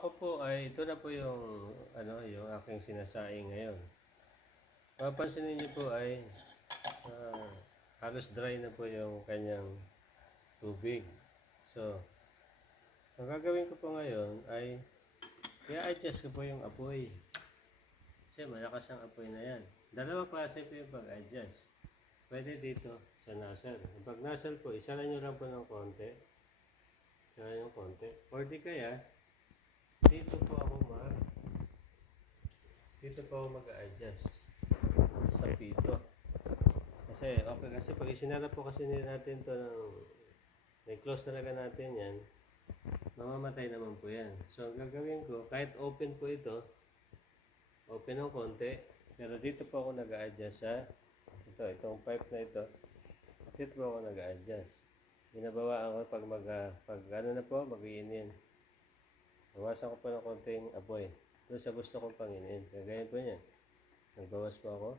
Ako po ay ito na po yung yung aking sinasaing ngayon. Mapapansin niyo po ay ah, halos dry na po yung kanyang tubig. So, ang gagawin ko po ngayon ay i-adjust ko po yung apoy. Kasi malakas ang apoy na yan. Dalawang klase po yung pag-adjust. Pwede dito sa nozzle. Pag nozzle po, isara nyo lang po ng konti. Isara nyo ng konti. Or di kaya, dito po ako mag-a-adjust sa pito. Kasi okay, kasi pag isinara po kasi natin to ng close talaga natin yan, mamamatay naman po yan. So ang gagawin ko, kahit open po ito, open ng konti, pero dito po ako nag-a-adjust sa itong pipe na ito. Dito po ako nag-a-adjust. Binabawaan ko pag ano na po, mag-iinin. Bawasan ko pa ng konting apoy. Doon sa gusto kong panginin. Kagaya po niyan. Nagbawas po ako.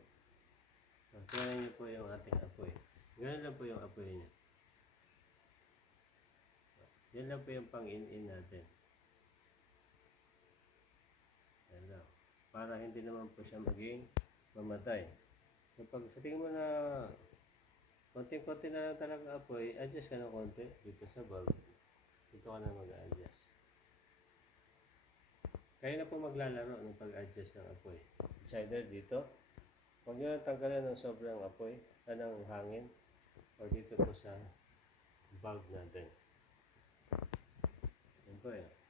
Tingnan niyo po yung ating apoy. Ganun lang po yung apoy niya. Yan lang po yung pang-in-in natin. Yan lang. Para hindi naman po siya maging mamatay. So pag sa tingin mo na konting-konti na lang talaga apoy, adjust ka ng konti dito sa bulb. Dito ka na mag-adjust. Kayo na po maglalaro ng pag-adjust ng apoy. It's either dito. Huwag nyo lang tanggalan ng sobrang apoy, ng hangin, o dito po sa bulb natin. Yan po eh.